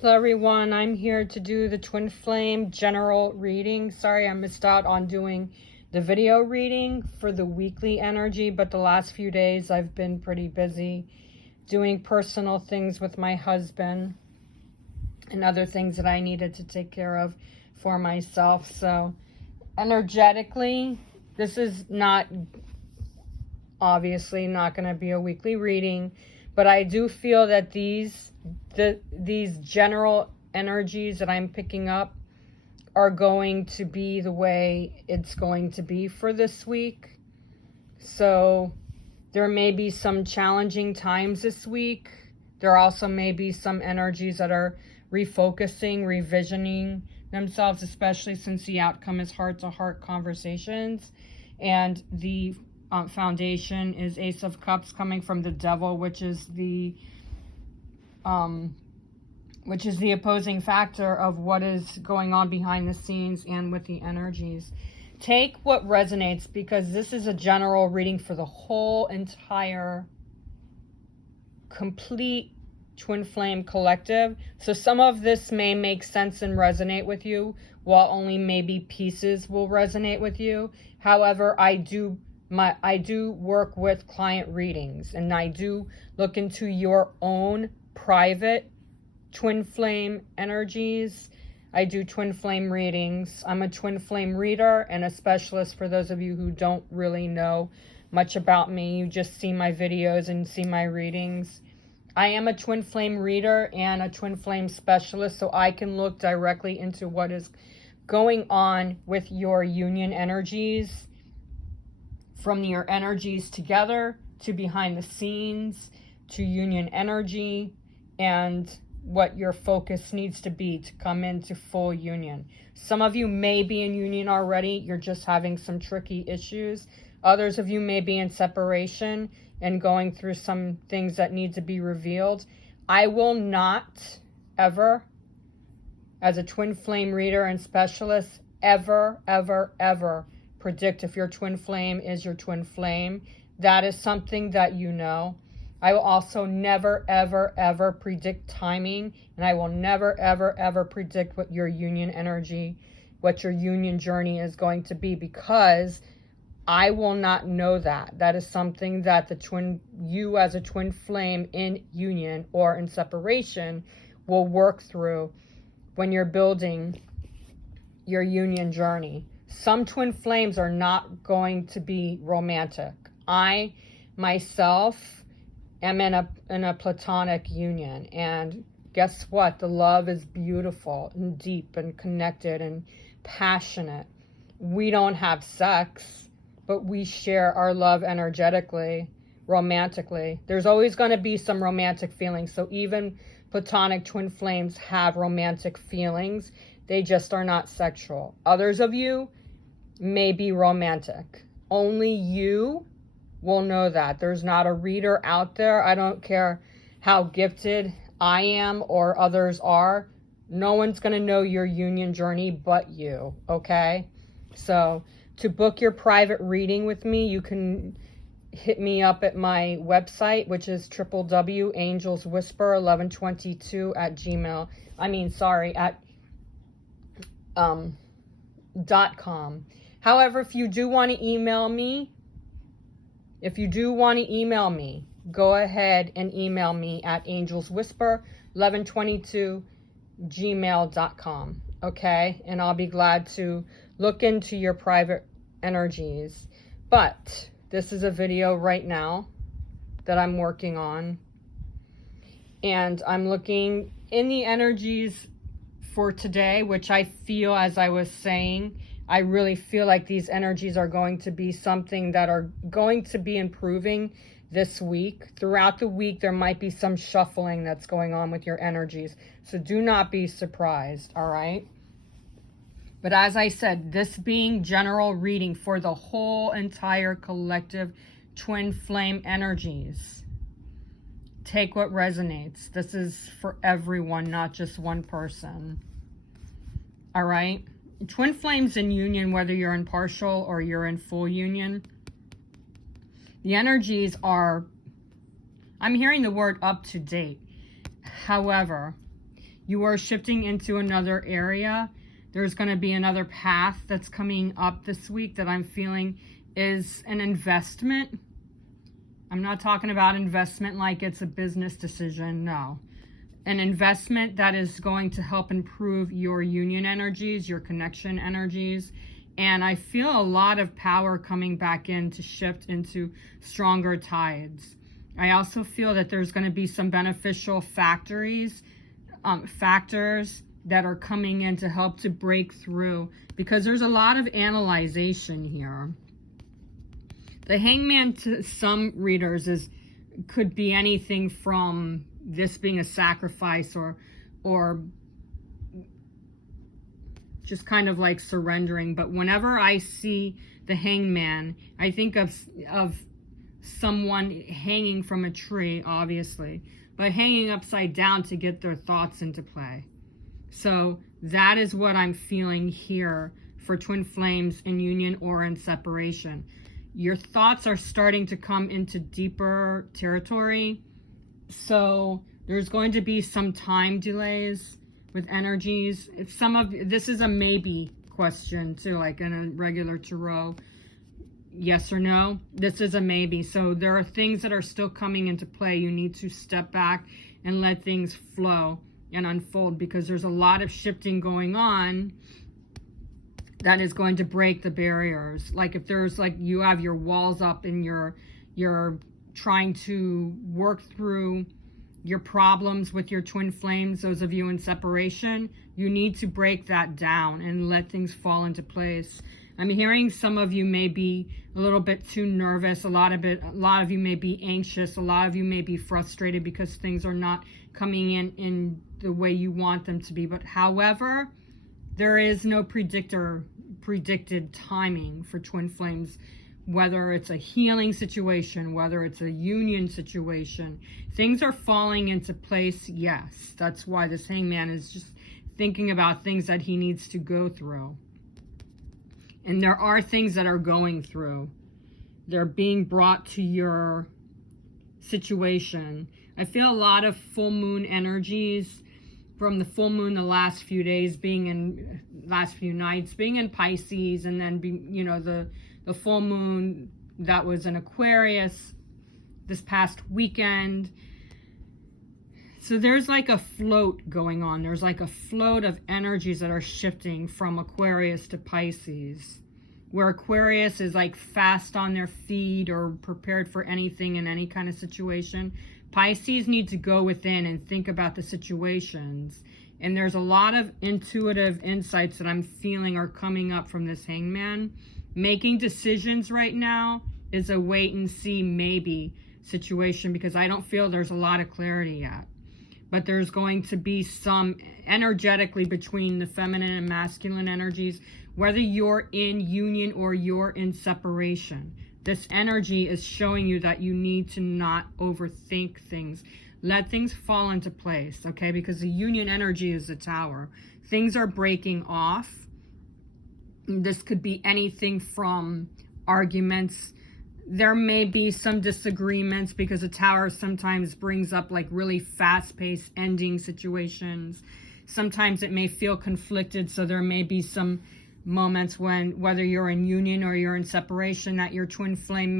Hello everyone, I'm here to do the twin flame general reading. Sorry I missed out on doing the video reading for the weekly energy, but the last few days I've been pretty busy doing personal things with my husband and other things that I needed to take care of for myself. So energetically, this is not obviously not going to be a weekly reading, but I do feel that these general energies that I'm picking up are going to be the way it's going to be for this week. So there may be some challenging times this week. There also may be some energies that are refocusing, revisioning themselves, especially since the outcome is heart-to-heart conversations. And the foundation is Ace of Cups coming from the Devil, which is the opposing factor of what is going on behind the scenes and with the energies. Take what resonates, because this is a general reading for the whole entire complete twin flame collective. So some of this may make sense and resonate with you, while only maybe pieces will resonate with you. However, I do work with client readings, and I do look into your own private twin flame energies. I do twin flame readings. I'm a twin flame reader and a specialist. For those of you who don't really know much about me, you just see my videos and see my readings. I am a twin flame reader and a twin flame specialist, so I can look directly into what is going on with your union energies, from your energies together to behind the scenes to union energy, and what your focus needs to be to come into full union. Some of you may be in union already. You're just having some tricky issues. Others of you may be in separation and going through some things that need to be revealed. I will not ever, as a twin flame reader and specialist, ever predict if your twin flame is your twin flame. That is something that you know. I will also never, ever predict timing, and I will never, ever predict what your union energy, what your union journey is going to be, because I will not know that. That is something that you as a twin flame in union or in separation will work through when you're building your union journey. Some twin flames are not going to be romantic. I myself am in a platonic union, and guess what? The love is beautiful and deep and connected and passionate. We don't have sex, but we share our love energetically, romantically. There's always going to be some romantic feelings. So even platonic twin flames have romantic feelings. They just are not sexual. Others of you may be romantic. Only you will know that. There's not a reader out there. I don't care how gifted I am or others are. No one's going to know your union journey but you, okay? So to book your private reading with me, you can hit me up at my website, which is www.angelswhisper1122 .com. However, if you do want to email me, go ahead and email me at angelswhisper1122 gmail.com. Okay? And I'll be glad to look into your private energies. But this is a video right now that I'm working on. And I'm looking in the energies for today, which I feel, as I was saying, I really feel like these energies are going to be something that are going to be improving this week. Throughout the week, there might be some shuffling that's going on with your energies. So do not be surprised, all right? But as I said, this being general reading for the whole entire collective twin flame energies. Take what resonates. This is for everyone, not just one person. All right? Twin flames in union, whether you're in partial or you're in full union, the energies are, I'm hearing the word up to date. However, You are shifting into another area. There's going to be another path that's coming up this week that I'm feeling is an investment. I'm not talking about investment like it's a business decision. No. An investment that is going to help improve your union energies, your connection energies. And I feel a lot of power coming back in to shift into stronger tides. I also feel that there's going to be some beneficial factors that are coming in to help to break through, because there's a lot of analyzation here. The Hangman to some readers could be anything from this being a sacrifice or just kind of like surrendering. But whenever I see the Hangman, I think of someone hanging from a tree, obviously, but hanging upside down to get their thoughts into play. So that is what I'm feeling here for twin flames in union or in separation. Your thoughts are starting to come into deeper territory. So there's going to be some time delays with energies. If this is a maybe question too, like in a regular tarot, yes or no. This is a maybe. So there are things that are still coming into play. You need to step back and let things flow and unfold, because there's a lot of shifting going on that is going to break the barriers. Like if there's like you have your walls up and you're trying to work through your problems with your twin flames, those of you in separation, you need to break that down and let things fall into place. I'm hearing some of you may be a little bit too nervous. A lot of you may be anxious. A lot of you may be frustrated because things are not coming in the way you want them to be. But however, there is no predicted timing for twin flames, whether it's a healing situation, whether it's a union situation. Things are falling into place, yes. That's why this Hangman is just thinking about things that he needs to go through. And there are things that are going through. They're being brought to your situation. I feel a lot of full moon energies from the full moon the last few days last few nights being in Pisces, and then the full moon that was in Aquarius this past weekend. So there's like a float going on. There's like a float of energies that are shifting from Aquarius to Pisces, where Aquarius is like fast on their feet or prepared for anything in any kind of situation. Pisces need to go within and think about the situations. And there's a lot of intuitive insights that I'm feeling are coming up from this Hangman. Making decisions right now is a wait and see maybe situation, because I don't feel there's a lot of clarity yet. But there's going to be some energetically between the feminine and masculine energies, whether you're in union or you're in separation. This energy is showing you that you need to not overthink things. Let things fall into place, okay? Because the union energy is the Tower. Things are breaking off. This could be anything from arguments. There may be some disagreements, because the Tower sometimes brings up like really fast-paced ending situations. Sometimes it may feel conflicted, so there may be some moments when, whether you're in union or you're in separation, that your twin flame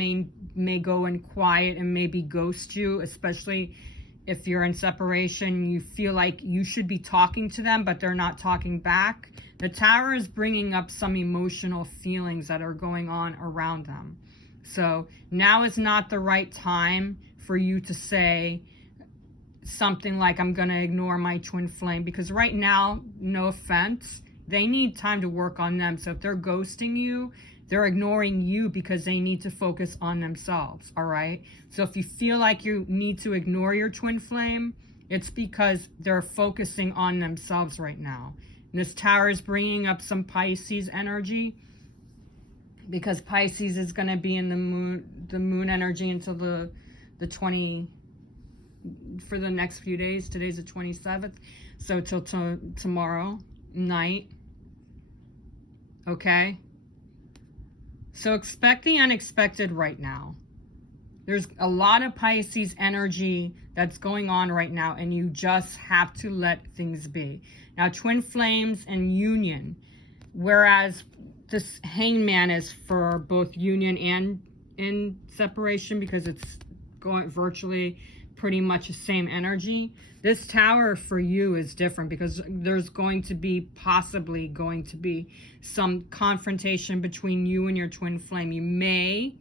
may go in quiet and maybe ghost you, especially if you're in separation. You feel like you should be talking to them, but they're not talking back. The Tower is bringing up some emotional feelings that are going on around them. So now is not the right time for you to say something like, I'm going to ignore my twin flame, because right now, no offense, they need time to work on them. So if they're ghosting you, they're ignoring you because they need to focus on themselves, all right? So if you feel like you need to ignore your twin flame, it's because they're focusing on themselves right now. And this Tower is bringing up some Pisces energy, because Pisces is going to be in the moon energy until the 20, for the next few days. Today's the 27th, so till tomorrow night. Okay, so expect the unexpected right now. There's a lot of Pisces energy that's going on right now, and you just have to let things be. Now, twin flames and union, whereas this hangman is for both union and in separation, because it's going virtually pretty much the same energy. This tower for you is different, because there's possibly going to be some confrontation between you and your twin flame. You may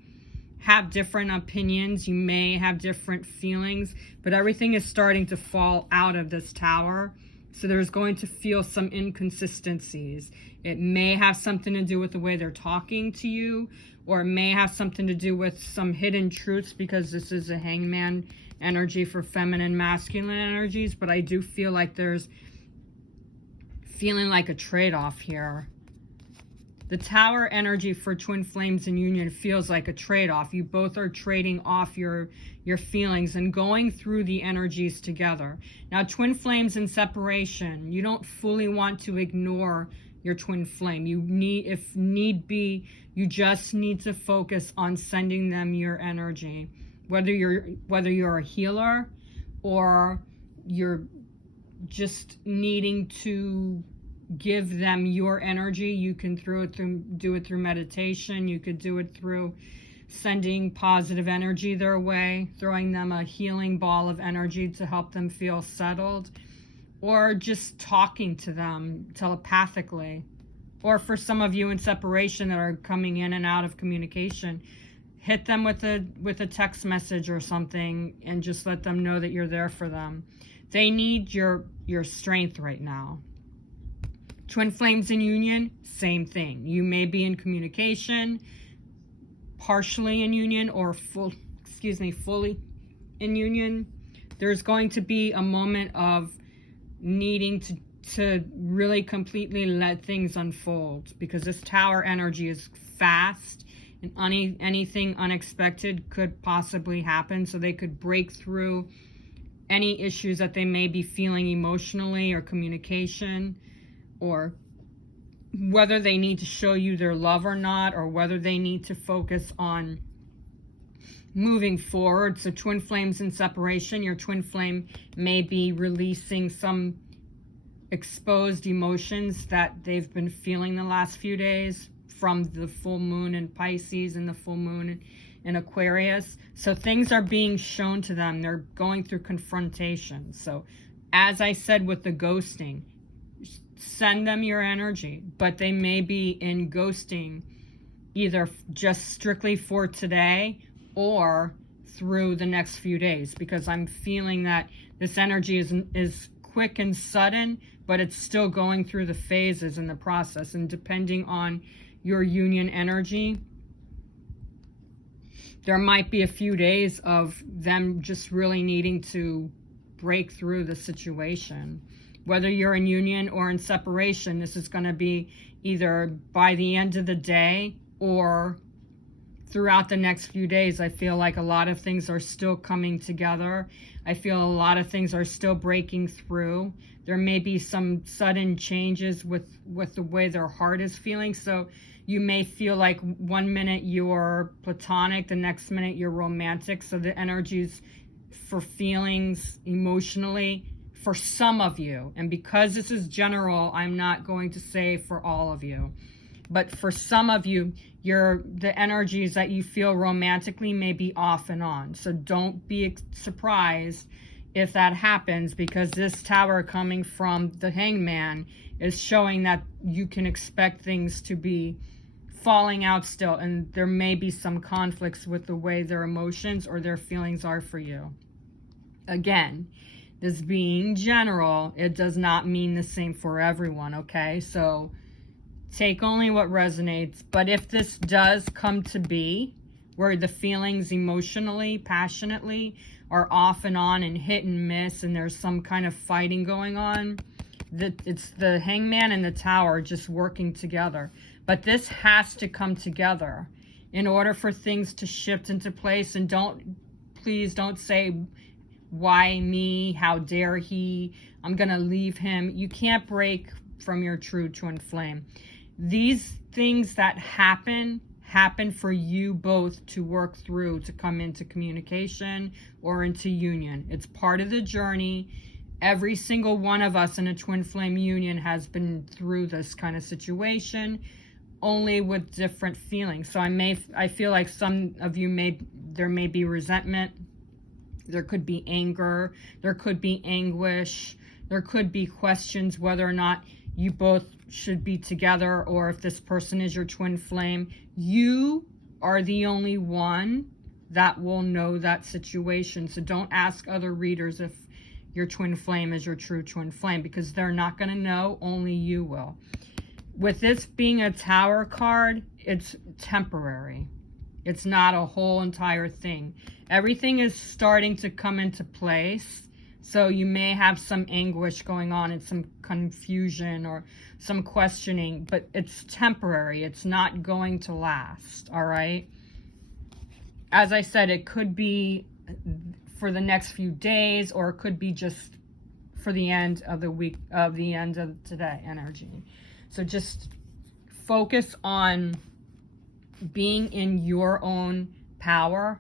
have different opinions, you may have different feelings, but everything is starting to fall out of this tower. So there's going to feel some inconsistencies. It may have something to do with the way they're talking to you, or it may have something to do with some hidden truths, because this is a hangman energy for feminine, masculine energies. But I do feel like there's feeling like a trade-off here. The tower energy for twin flames and union feels like a trade-off. You both are trading off your feelings and going through the energies together. Now, twin flames in separation, you don't fully want to ignore your twin flame. You need, if need be, you just need to focus on sending them your energy. Whether you're a healer or you're just needing to give them your energy, you can do it through meditation. You could do it through sending positive energy their way, throwing them a healing ball of energy to help them feel settled, or just talking to them telepathically. Or for some of you in separation that are coming in and out of communication, hit them with a text message or something and just let them know that you're there for them. They need your strength right now. Twin flames in union, same thing. You may be in communication, partially in union, or fully in union. There's going to be a moment of needing to really completely let things unfold, because this tower energy is fast, and anything unexpected could possibly happen. So they could break through any issues that they may be feeling emotionally or communication, or whether they need to show you their love or not, or whether they need to focus on moving forward. So twin flames in separation, your twin flame may be releasing some exposed emotions that they've been feeling the last few days from the full moon in Pisces and the full moon in Aquarius. So things are being shown to them. They're going through confrontation. So as I said with the ghosting, send them your energy, but they may be in ghosting either just strictly for today or through the next few days, because I'm feeling that this energy is quick and sudden, but it's still going through the phases in the process. And depending on your union energy, there might be a few days of them just really needing to break through the situation. Whether you're in union or in separation, this is going to be either by the end of the day or throughout the next few days. I feel like a lot of things are still coming together. I feel a lot of things are still breaking through. There may be some sudden changes with the way their heart is feeling. So you may feel like one minute you're platonic, the next minute you're romantic. So the energies for feelings emotionally for some of you, and because this is general, I'm not going to say for all of you, but for some of you, the energies that you feel romantically may be off and on. So don't be surprised if that happens, because this tower coming from the hangman is showing that you can expect things to be falling out still, and there may be some conflicts with the way their emotions or their feelings are for you. Again, this being general, it does not mean the same for everyone, okay? So take only what resonates. But if this does come to be, where the feelings emotionally, passionately are off and on and hit and miss, and there's some kind of fighting going on, it's the hangman and the tower just working together. But this has to come together in order for things to shift into place. And please don't say, why me? How dare he? I'm going to leave him. You can't break from your true twin flame. These things that happen happen for you both to work through, to come into communication or into union. It's part of the journey. Every single one of us in a twin flame union has been through this kind of situation, only with different feelings. So I feel like some of you there may be resentment, there could be anger, there could be anguish, there could be questions whether or not you both should be together, or if this person is your twin flame. You are the only one that will know that situation. So don't ask other readers if your twin flame is your true twin flame, because they're not going to know, only you will. With this being a Tower card, it's temporary. It's not a whole entire thing. Everything is starting to come into place. So you may have some anguish going on and some confusion or some questioning, but it's temporary. It's not going to last, all right? As I said, it could be for the next few days, or it could be just for the end of the week, of the end of today energy. So just focus on being in your own power.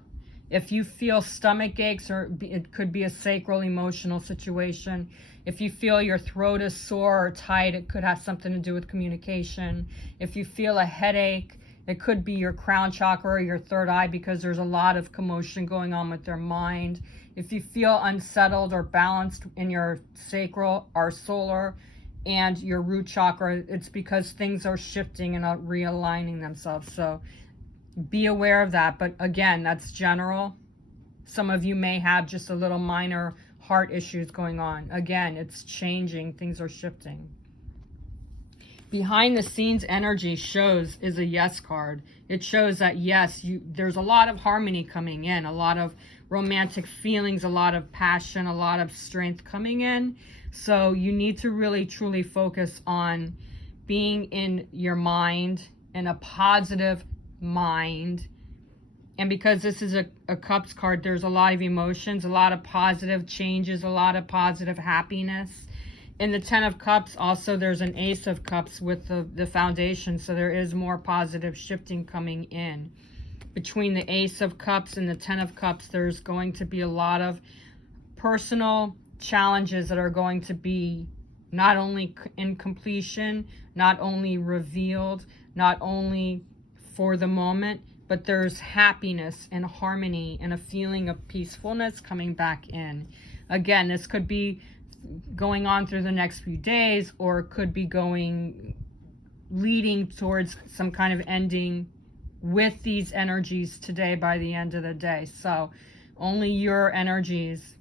If you feel stomach aches, or it could be a sacral emotional situation. If you feel your throat is sore or tight, it could have something to do with communication. If you feel a headache, it could be your crown chakra or your third eye, because there's a lot of commotion going on with their mind. If you feel unsettled or balanced in your sacral or solar and your root chakra, it's because things are shifting and realigning themselves. So be aware of that. But again, that's general. Some of you may have just a little minor heart issues going on. Again, it's changing. Things are shifting. Behind the scenes energy is a yes card. It shows that yes, there's a lot of harmony coming in, a lot of romantic feelings, a lot of passion, a lot of strength coming in. So you need to really truly focus on being in your mind, in a positive mind. And because this is a cups card, there's a lot of emotions, a lot of positive changes, a lot of positive happiness. In the 10 of Cups, also there's an Ace of Cups with the foundation, so there is more positive shifting coming in. Between the Ace of Cups and the 10 of Cups, there's going to be a lot of personal challenges that are going to be not only in completion, not only revealed, not only for the moment, but there's happiness and harmony and a feeling of peacefulness coming back in. Again, this could be going on through the next few days, or it could be leading towards some kind of ending with these energies today by the end of the day. So only your energies,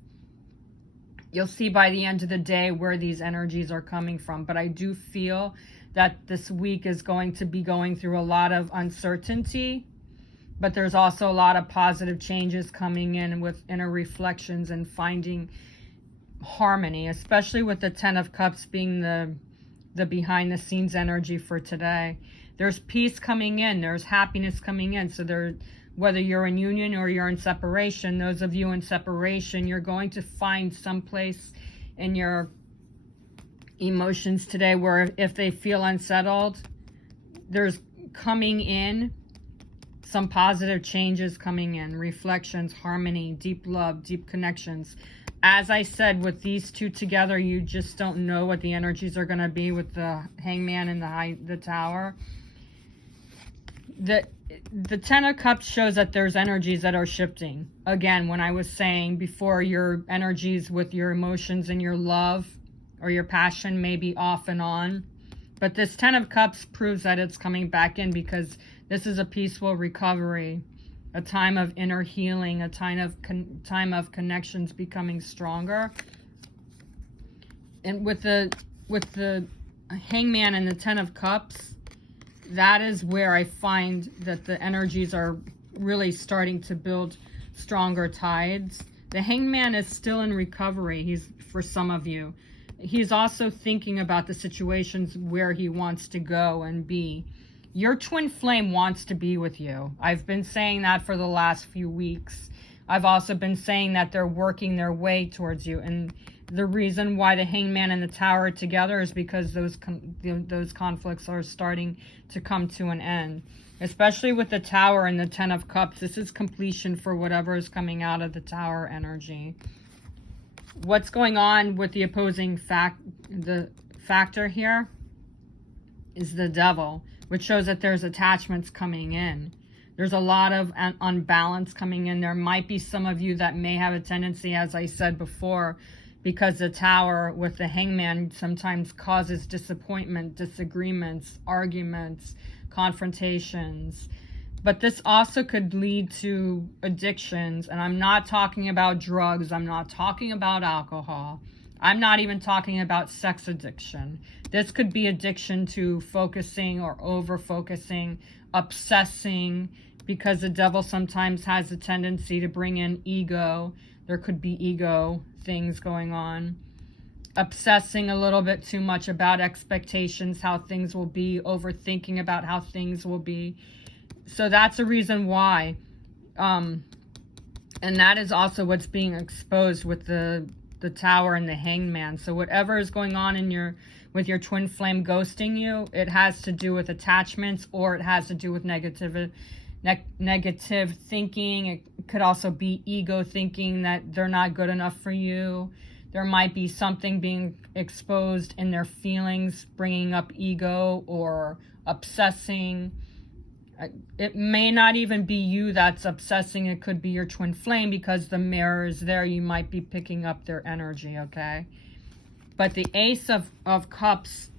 you'll see by the end of the day where these energies are coming from. But I do feel that this week is going to be going through a lot of uncertainty, but there's also a lot of positive changes coming in with inner reflections and finding harmony, especially with the 10 of Cups being the behind the scenes energy for today. There's peace coming in, there's happiness coming in. So whether you're in union or you're in separation, those of you in separation, you're going to find some place in your emotions today where if they feel unsettled, there's coming in some positive changes coming in, reflections, harmony, deep love, deep connections. As I said, with these two together, you just don't know what the energies are going to be with the Hangman and the Tower. The 10 of Cups shows that there's energies that are shifting. Again, when I was saying before, your energies with your emotions and your love or your passion may be off and on. But this 10 of Cups proves that it's coming back in, because this is a peaceful recovery, a time of inner healing, a time of connections becoming stronger. And with the Hangman and the 10 of Cups, that is where I find that the energies are really starting to build stronger tides. The Hangman is still in recovery. For some of you, he's also thinking about the situations where he wants to go and be. Your twin flame wants to be with you. I've been saying that for the last few weeks. I've also been saying that they're working their way towards you. And the reason why the Hangman and the Tower are together is because those conflicts are starting to come to an end. especially with the Tower and the Ten of Cups. This is completion for whatever is coming out of the Tower energy. What's going on with the opposing factor here is the Devil, which shows that there's attachments coming in. There's a lot of unbalance coming in. There might be some of you that may have a tendency, as I said before, because the Tower with the Hangman sometimes causes disappointment, disagreements, arguments, confrontations. But this also could lead to addictions. And I'm not talking about drugs. I'm not talking about alcohol. I'm not even talking about sex addiction. This could be addiction to focusing or over-focusing, obsessing, because the Devil sometimes has a tendency to bring in ego. There could be ego things going on. Obsessing a little bit too much about expectations, how things will be, overthinking about how things will be. So that's a reason why. And that is also what's being exposed with the Tower and the Hangman. So whatever is going on in with your twin flame ghosting you, it has to do with attachments, or it has to do with negative thinking. It could also be ego thinking that they're not good enough for you. There might be something being exposed in their feelings, bringing up ego or obsessing. It may not even be you that's obsessing. It could be your twin flame, because the mirror is there. You might be picking up their energy, okay? But the Ace of Cups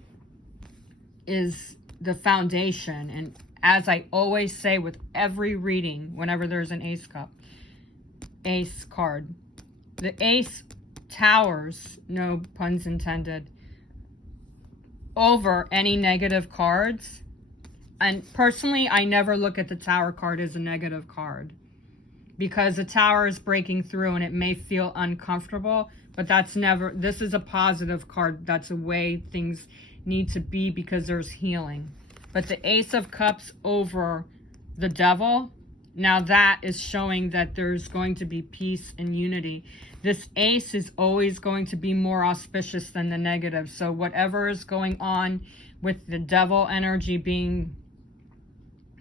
is the foundation. And as I always say with every reading, whenever there's an Ace card, the Ace towers, no puns intended, over any negative cards. And personally, I never look at the Tower card as a negative card, because the Tower is breaking through and it may feel uncomfortable, but this is a positive card. That's the way things need to be, because there's healing. But the Ace of Cups over the Devil, now that is showing that there's going to be peace and unity. This Ace is always going to be more auspicious than the negative. So whatever is going on with the Devil energy being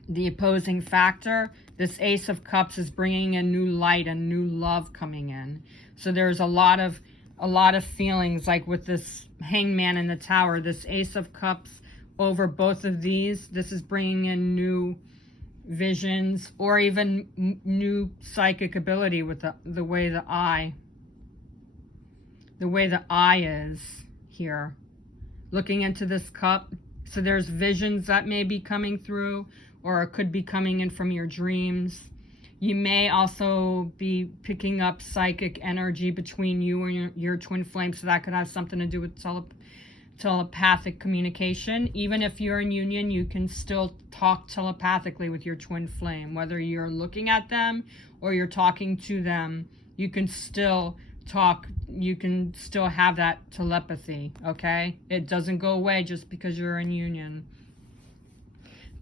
the opposing factor, this Ace of Cups is bringing a new light, a new love coming in. So there's a lot of feelings, like with this Hangman and the Tower, this Ace of Cups over both of these. This is bringing in new visions, or even new psychic ability with the way the eye is here, looking into this cup. So there's visions that may be coming through, or it could be coming in from your dreams. You may also be picking up psychic energy between you and your twin flame, so that could have something to do with telepathic communication. Even if you're in union, you can still talk telepathically with your twin flame. Whether you're looking at them or you're talking to them, you can still talk. You can still have that telepathy, okay? It doesn't go away just because you're in union.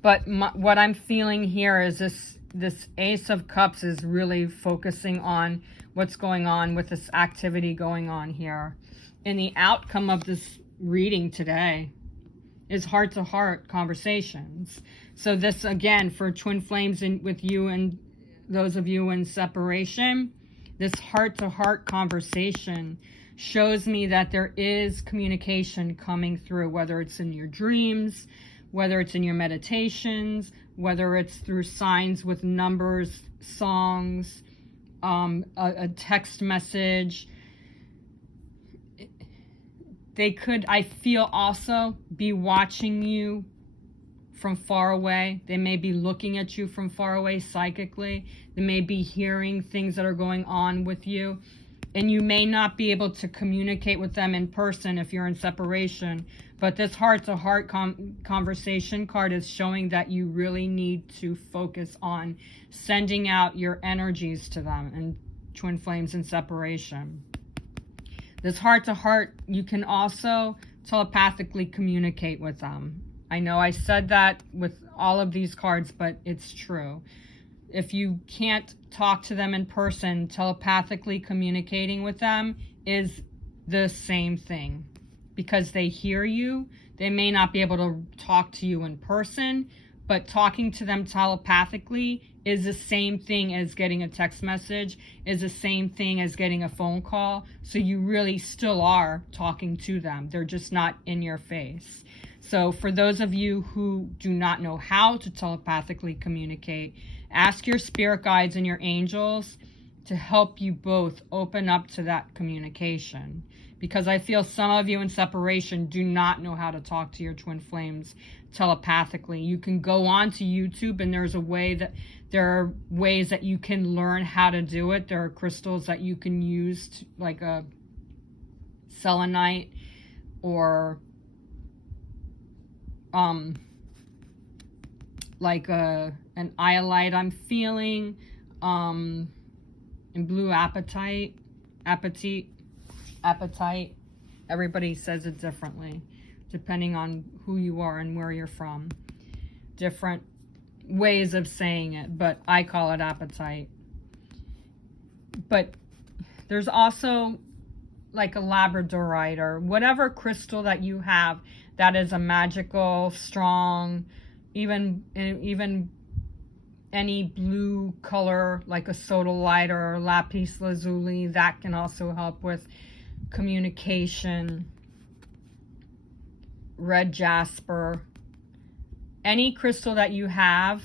But what I'm feeling here is this Ace of Cups is really focusing on what's going on with this activity going on here. And the outcome of this reading today is heart-to-heart conversations. So this, again, for twin flames with you and those of you in separation, this heart-to-heart conversation shows me that there is communication coming through, whether it's in your dreams, whether it's in your meditations, whether it's through signs with numbers, songs, a text message. They could, I feel, also be watching you from far away. They may be looking at you from far away psychically. They may be hearing things that are going on with you. And you may not be able to communicate with them in person if you're in separation. But this heart-to-heart conversation card is showing that you really need to focus on sending out your energies to them and twin flames in separation. This heart-to-heart, you can also telepathically communicate with them. I know I said that with all of these cards, but it's true. If you can't talk to them in person, telepathically communicating with them is the same thing, because they hear you. They may not be able to talk to you in person, but talking to them telepathically is the same thing as getting a text message, is the same thing as getting a phone call. So you really still are talking to them. They're just not in your face. So for those of you who do not know how to telepathically communicate, ask your spirit guides and your angels to help you both open up to that communication. Because I feel some of you in separation do not know how to talk to your twin flames telepathically. You can go on to YouTube, and there are ways that you can learn how to do it. There are crystals that you can use to, like a selenite or like an iolite I'm feeling, and blue apatite. Everybody says it differently depending on who you are and where you're from. Different ways of saying it, but I call it apatite. But there's also like a labradorite or whatever crystal that you have that is a magical, strong, even any blue color like a sodalite or lapis lazuli, that can also help with communication. Red jasper, any crystal that you have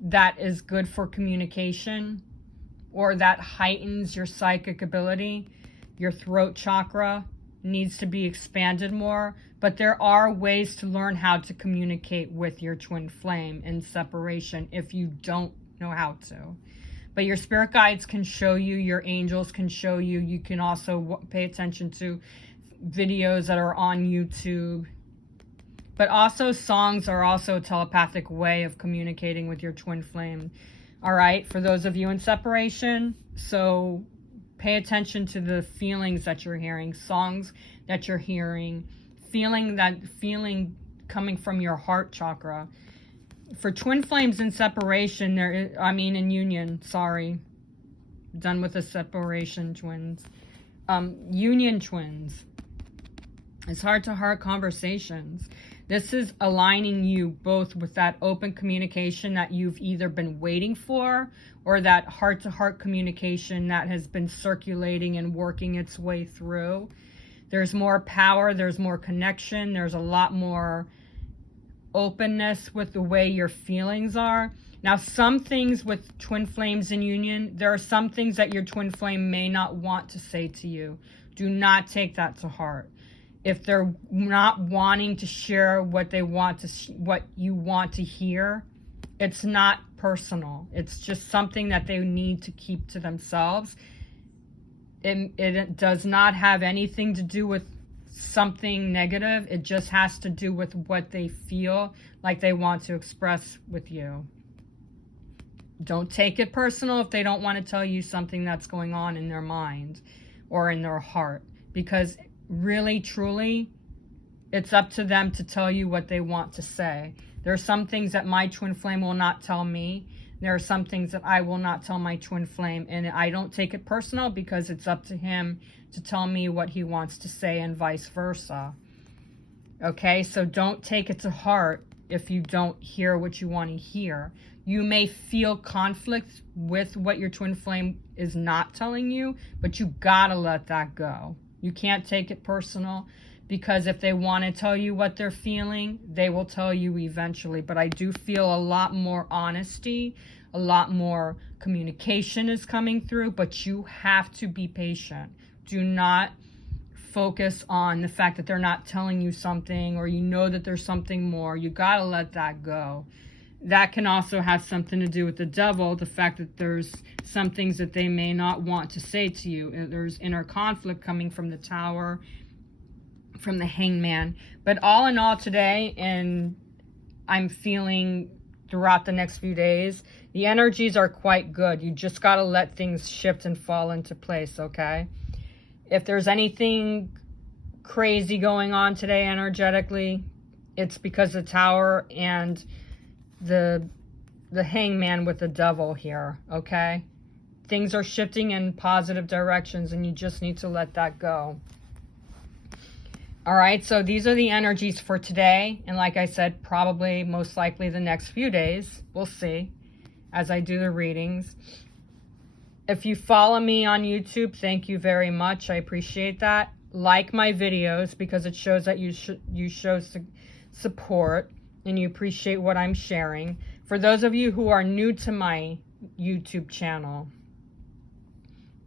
that is good for communication or that heightens your psychic ability. Your throat chakra needs to be expanded more, but there are ways to learn how to communicate with your twin flame in separation if you don't know how to. But your spirit guides can show you, your angels can show you. You can also pay attention to videos that are on YouTube. But also songs are also a telepathic way of communicating with your twin flame. All right, for those of you in separation, so pay attention to the feelings that you're hearing, songs that you're hearing, feeling coming from your heart chakra. For twin flames in separation, in union, sorry. Done with the separation twins. Union twins. It's heart-to-heart conversations. This is aligning you both with that open communication that you've either been waiting for or that heart-to-heart communication that has been circulating and working its way through. There's more power, there's more connection, there's a lot more openness with the way your feelings are. Now, some things with twin flames in union, there are some things that your twin flame may not want to say to you. Do not take that to heart. If they're not wanting to share what they want to, what you want to hear, it's not personal. It's just something that they need to keep to themselves. It does not have anything to do with something negative. It just has to do with what they feel like they want to express with you. Don't take it personal if they don't want to tell you something that's going on in their mind or in their heart, because really, truly, it's up to them to tell you what they want to say. There are some things that my twin flame will not tell me. There are some things that I will not tell my twin flame, and I don't take it personal because it's up to him to tell me what he wants to say and vice versa. Okay, so don't take it to heart if you don't hear what you want to hear. You may feel conflict with what your twin flame is not telling you, but you gotta let that go. You can't take it personal, because if they want to tell you what they're feeling, they will tell you eventually. But I do feel a lot more honesty, a lot more communication is coming through, but you have to be patient. Do not focus on the fact that they're not telling you something, or you know that there's something more. You got to let that go. That can also have something to do with the devil, the fact that there's some things that they may not want to say to you. There's inner conflict coming from the Tower, from the Hangman. But all in all today, and I'm feeling throughout the next few days, the energies are quite good. You just got to let things shift and fall into place, okay? If there's anything crazy going on today energetically, it's because the Tower and the Hangman with the devil here, okay? Things are shifting in positive directions, and you just need to let that go. All right, so these are the energies for today. And like I said, probably most likely the next few days. We'll see as I do the readings. If you follow me on YouTube, thank you very much. I appreciate that. Like my videos because it shows that you show support and you appreciate what I'm sharing. For those of you who are new to my YouTube channel,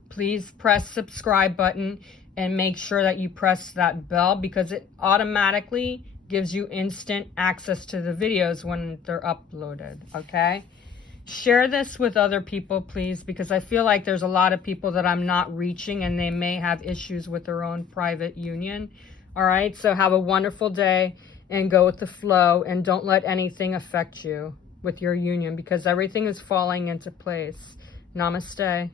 please press subscribe button and make sure that you press that bell because it automatically gives you instant access to the videos when they're uploaded, okay? Share this with other people, please, because I feel like there's a lot of people that I'm not reaching and they may have issues with their own private union. All right, so have a wonderful day and go with the flow and don't let anything affect you with your union because everything is falling into place. Namaste.